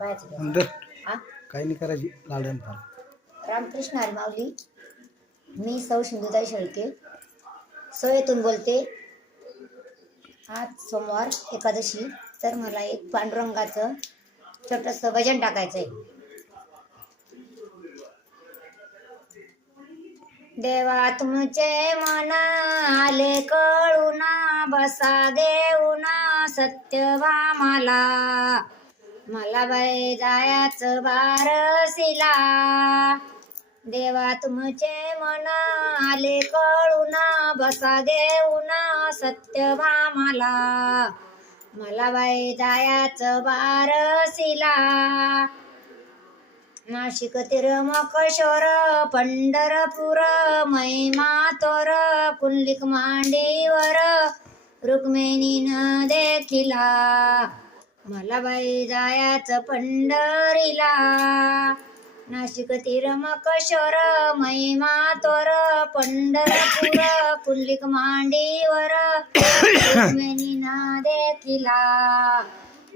अंदर. हा? काही नाही करायची फार. रामकृष्ण हरी माऊली मी सौ सिंधुताई शेळके. सोयेतून बोलते आज सोमवार एकादशी. तर मला एक पांडुरंगाचं छोटंसं भजन टाकायचं आहे देवा तुमचे मन आले कळुना बसा देऊना सत्यवा मला बाई जायाचं बारसिला देवा तुमचे मन आले कळुना बसा देऊना सत्य मला. मला बाई जायाचं बारसिला नाशिक तिरमकशोर पंढरपूर महिमा तोर कुंडलिक मांडीवर रुक्मिणीनं देखिला. मला बाई जायाचं पंढरीला. नाशिक तिरमकशोर महिमा तोर पंढरपूर कुंडलिक मांडीवर रुक्मिणीनं देखिला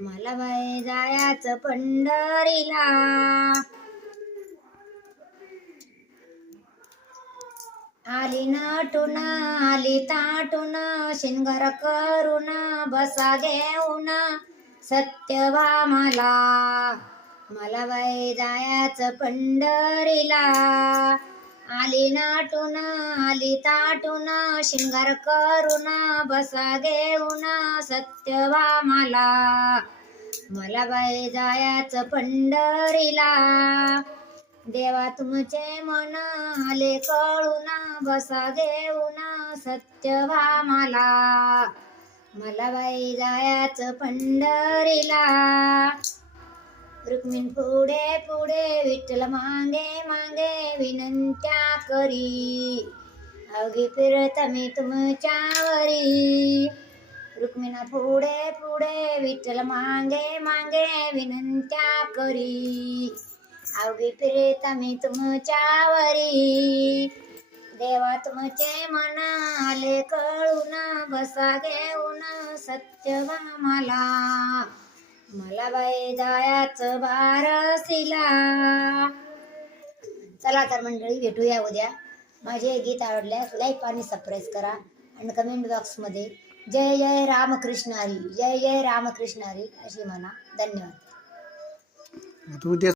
मला बाई जायाचं पंढरीला. आली नटून आली ताटून शिंगर करून बसा घेऊन सत्य मला. मला बाई जायाचं पंढरीला. आली नाटून आली ताटून शिंगार करून बसा घेऊन सत्यवा मला. मला बाई जायाचं पंढरीला. देवा तुमचे मन आले कळून बसा घेऊन सत्यवा मला बाई जायाचं पंढरीला. रुक्मिण पुढे पुढे विठ्ठल मागे मागे विनंत्या करी. अवघी फिरत मी तुमच्यावरी. रुक्मिणा पुढे पुढे विठ्ठल मागे मागे विनंत्या करी. अवघी फिरत मी तुमच्यावरी. देवा तुमचे मन आले कळून बसा घेऊन सत्य मला मला बाई जायाच बारसिला चला तर मंडळी भेटूया उद्या. माझे गीत आवडल्यास लाईक आणि सबस्क्राईब करा. आणि कमेंट बॉक्समध्ये जय जय रामकृष्ण हरी जय जय रामकृष्ण हरी अशी म्हणा. धन्यवाद.